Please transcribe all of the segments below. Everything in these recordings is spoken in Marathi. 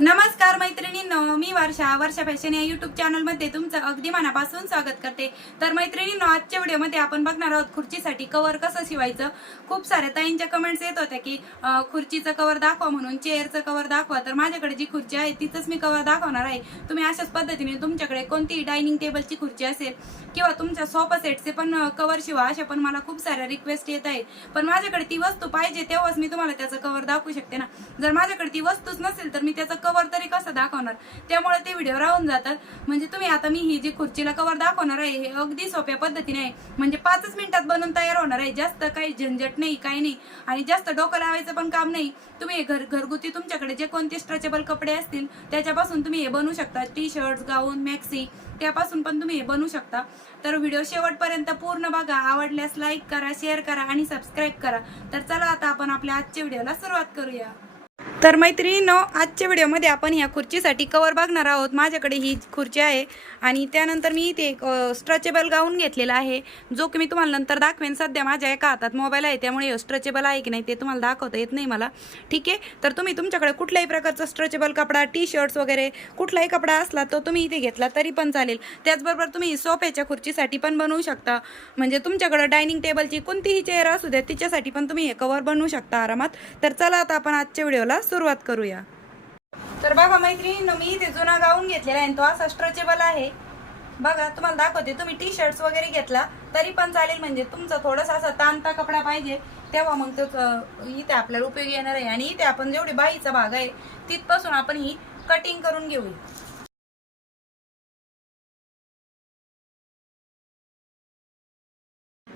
नमस्कार मैत्रिणींनो मी वर्षा. वर्षा फॅशन या युट्यूब चॅनलमध्ये तुमचं अगदी मनापासून स्वागत करते. तर मैत्रिणींनो आजच्या व्हिडिओमध्ये आपण बघणार आहोत खुर्चीसाठी कवर कसं शिवायचं? खूप साऱ्या ताईंच्या कमेंट्स येत होत्या की खुर्चीचं कवर दाखवा म्हणून चेअरचं कवर दाखवा. तर माझ्याकडे जी खुर्ची आहे तिचंच मी कवर दाखवणार आहे. तुम्ही अशाच पद्धतीने तुमच्याकडे कोणतीही डायनिंग टेबलची खुर्ची असेल किंवा तुमच्या सोफा सेटचे पण कवर शिवा अशा पण मला खूप साऱ्या रिक्वेस्ट येत आहेत. पण माझ्याकडे ती वस्तू पाहिजे तेव्हाच मी तुम्हाला त्याचं कवर दाखवू शकते ना. जर माझ्याकडे ती वस्तूच नसेल तर मी त्याचं कवर तरी कसं दाखवणार? त्यामुळे ते व्हिडिओ राहून जातात. म्हणजे तुम्ही आता मी ही जी खुर्चीला कवर दाखवणार आहे हे अगदी सोप्या पद्धतीने आहे. म्हणजे पाचच मिनिटात बनवून तयार होणार आहे. जास्त काही झंझट नाही काही नाही. आणि जास्त डोकं लावायचं पण काम नाही. तुम्ही घर घरगुती तुमच्याकडे जे कोणते स्ट्रेचेबल कपडे असतील त्याच्यापासून तुम्ही हे बनवू शकता. टी शर्ट गाऊन मॅक्सी त्यापासून पण तुम्ही हे बनवू शकता. तर व्हिडिओ शेवटपर्यंत पूर्ण बघा. आवडल्यास लाईक करा शेअर करा आणि सबस्क्राईब करा. तर चला आता आपण आपल्या आजच्या व्हिडिओला सुरुवात करूया. तर मैत्रिणीनो आजच्या व्हिडिओमध्ये आपण ह्या खुर्चीसाठी कवर बघणार आहोत. माझ्याकडे ही खुर्ची आहे आणि त्यानंतर मी इथे एक स्ट्रेचेबल गाऊन घेतलेला आहे जो की मी तुम्हाला नंतर दाखवेन. सध्या माझ्या एका हातात मोबाईल आहे त्यामुळे स्ट्रेचेबल आहे की नाही ते तुम्हाला दाखवता येत नाही मला. ठीक आहे? तर तुम्ही तुमच्याकडे कुठल्याही प्रकारचा स्ट्रेचेबल कपडा टी शर्ट्स वगैरे कुठलाही कपडा असला तो तुम्ही इथे घेतला तरी पण चालेल. त्याचबरोबर तुम्ही सोफ्याच्या खुर्चीसाठी पण बनवू शकता. म्हणजे तुमच्याकडे डायनिंग टेबलची कोणतीही चेअर असू द्या तिच्यासाठी पण तुम्ही हे कवर बनवू शकता आरामात. तर चला आता आपण आजच्या व्हिडिओला सुरुवात करूया. तर बघा मैत्रिणी मी इथे जुना गाऊन घेतलेला आहे आणि तो असा स्ट्रेचेबल आहे. बघा तुम्हाला दाखवते तुम्ही टी शर्ट्स वगैरे घेतला तरी पण चालेल म्हणजे तुमचा थोडासा असा ताणता कपडा पाहिजे. तेव्हा मग तो इथे आपल्याला उपयोगी येणार आहे. आणि इथे आपण जेवढी बाईचा भाग आहे तिथपासून आपण ही कटिंग करून घेऊया.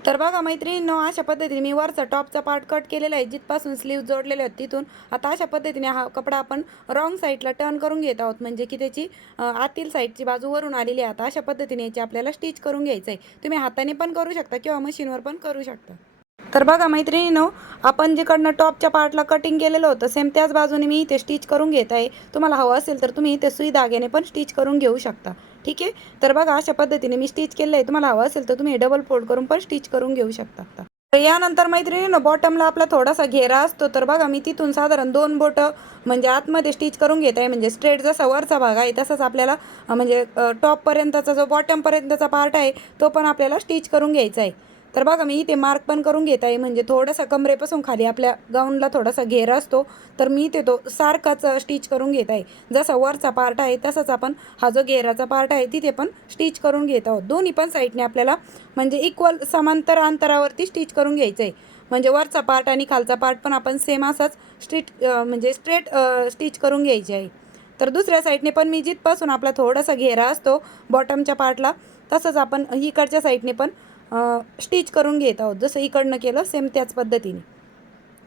तर बघा मैत्रिणींनो अशा पद्धतीने मी वरचा टॉपचा पार्ट कट केलेला आहे. जिथपासून स्लीव जोडलेले आहेत तिथून आता अशा पद्धतीने हा कपडा आपण रॉंग साईडला टर्न करून घेत आहोत. म्हणजे की त्याची आतील साईडची बाजू वरून आलेली आहे. आता अशा पद्धतीने याची आपल्याला स्टिच करून घ्यायचं आहे तुम्ही हाताने पण करू शकता किंवा मशीनवर पण करू शकता. तर बघा मैत्रिणीनो आपण जिकडनं टॉपच्या पार्टला कटिंग केलेलं होतं सेम त्याच बाजूने मी इथे स्टिच करून घेत आहे. तुम्हाला हवं असेल तर तुम्ही इथे सुई धाग्याने पण स्टिच करून घेऊ शकता. ठीक आहे? तर बघा अशा पद्धतीने मी स्टिच केलं आहे. तुम्हाला हवं असेल तर तुम्ही डबल फोल्ड करून पण स्टिच करून घेऊ शकता. तर यानंतर मैत्रिणीनं बॉटमला आपला थोडासा घेरा असतो. तर बघा मी तिथून साधारण दोन बोटं म्हणजे आतमध्ये स्टिच करून घेत आहे. म्हणजे स्ट्रेट जसा वरचा भाग आहे तसाच आपल्याला म्हणजे टॉपपर्यंतचा जो बॉटमपर्यंतचा पार्ट आहे तो पण आपल्याला स्टिच करून घ्यायचा आहे. तर बघा मी इथे मार्क पण करून घेत आहे. म्हणजे थोडासा कमरेपासून खाली आपल्या गाऊनला थोडासा घेरा असतो. तर मी इथे तो सारखाच स्टिच करून घेत आहे. जसा वरचा पार्ट आहे तसाच आपण हा जो घेराचा पार्ट आहे तिथे पण स्टिच करून घेत आहोत. दोन्ही पण साईडने आपल्याला म्हणजे इक्वल समांतर अंतरावरती स्टिच करून घ्यायचं आहे म्हणजे वरचा पार्ट आणि खालचा पार्ट पण आपण सेम असाच स्ट्रीट म्हणजे स्ट्रेट स्टिच करून घ्यायचे आहे. तर दुसऱ्या साईडने पण मी जिथपासून आपला थोडासा घेरा असतो बॉटमच्या पार्टला तसंच आपण इकडच्या साईडने पण स्टिच करून घेत आहोत. जसं इकडनं केलं सेम त्याच पद्धतीने.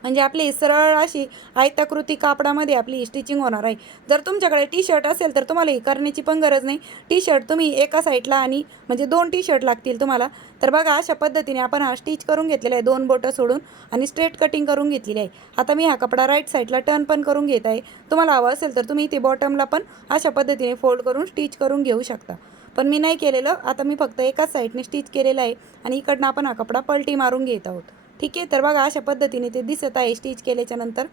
म्हणजे आपली सरळ अशी आयताकृती कापडामध्ये आपली स्टिचिंग होणार आहे. जर तुमच्याकडे टी शर्ट असेल तर तुम्हाला ही करण्याची पण गरज नाही. टी शर्ट तुम्ही एका साईडला आणि म्हणजे दोन टी शर्ट लागतील तुम्हाला. तर बघा अशा पद्धतीने आपण हा स्टिच करून घेतलेला आहे. दोन बोटं सोडून आणि स्ट्रेट कटिंग करून घेतलेली आहे. आता मी हा कपडा राईट साईडला टर्न पण करून घेत आहे. तुम्हाला हवं असेल तर तुम्ही इथे बॉटमला पण अशा पद्धतीने फोल्ड करून स्टिच करून घेऊ शकता. पण मी नाही केलेलं. आता मी फक्त एकाच साईडने स्टिच केलेलं आहे आणि इकडनं आपण हा कपडा पलटी मारून घेत आहोत. ठीक आहे? तर बघा अशा पद्धतीने ते दिसत आहे स्टिच केल्याच्यानंतर.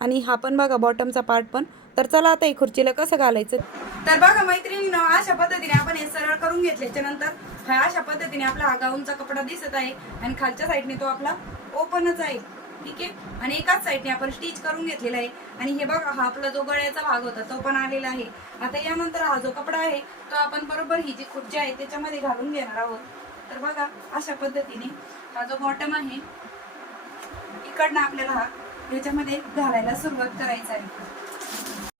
आणि हा पण बघा बॉटमचा पार्ट पण. तर चला आता ही खुर्चीला कसं घालायचं? तर बघा मैत्रिणीनं अशा पद्धतीने आपण हे सरळ करून घेतल्याच्या नंतर हा अशा पद्धतीने आपला हा गाऊनचा कपडा दिसत आहे. आणि खालच्या साईडने तो आपला ओपनच आहे. ठीक आहे? आणि एकाच साईडने आपण स्टिच करून घेतलेला आहे. आणि हे बघा हा आपला जो गळ्याचा भाग होता तो पण आलेला आहे. आता यानंतर हा जो कपडा आहे तो आपण बरोबर ही जी खुर्ची आहे त्याच्यामध्ये घालून घेणार आहोत. तर बघा अशा पद्धतीने हा जो बॉटम आहे इकडनं आपल्याला हा याच्यामध्ये घालायला सुरुवात करायचा आहे.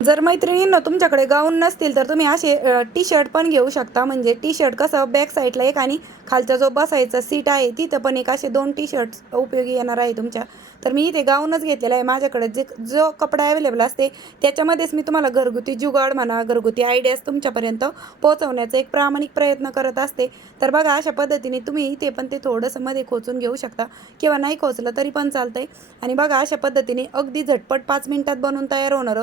जर मैत्रिणींनो तुमच्याकडे गाऊन नसतील तर तुम्ही असे टी शर्ट पण घेऊ शकता. म्हणजे टी शर्ट कसं बॅक साईडला एक आणि खालचा जो बसायचा सीट आहे तिथं पण एक असे दोन टी शर्ट्स उपयोगी येणार आहे तुमच्या. तर मी इथे गाऊनच घेतलेला आहे माझ्याकडे. जे जो कपडा अवेलेबल असते त्याच्यामध्येच मी तुम्हाला घरगुती जुगाड म्हणा घरगुती आयडियाज तुमच्यापर्यंत पोहोचवण्याचा एक प्रामाणिक प्रयत्न करत असते. तर बघा अशा पद्धतीने तुम्ही इथे पण ते थोडंसं मध्ये खोचून घेऊ शकता. किंवा नाही खोचलं तरी पण चालतंय. आणि बघा अशा पद्धतीने अगदी झटपट पाच मिनिटात बनवून तयार होणारं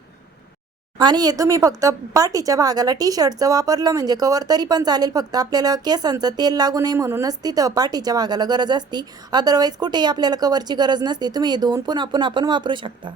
आणि हे तुम्ही फक्त पाठीच्या भागाला टी शर्टचं वापरलं म्हणजे कवर तरी पण चालेल. फक्त आपल्याला केसांचं तेल लागू नये म्हणूनच तिथं पाठीच्या भागाला गरज असती. अदरवाईज कुठेही आपल्याला कवरची गरज नसते. तुम्ही हे धुवून पुन्हा पुन्हा पण वापरू शकता.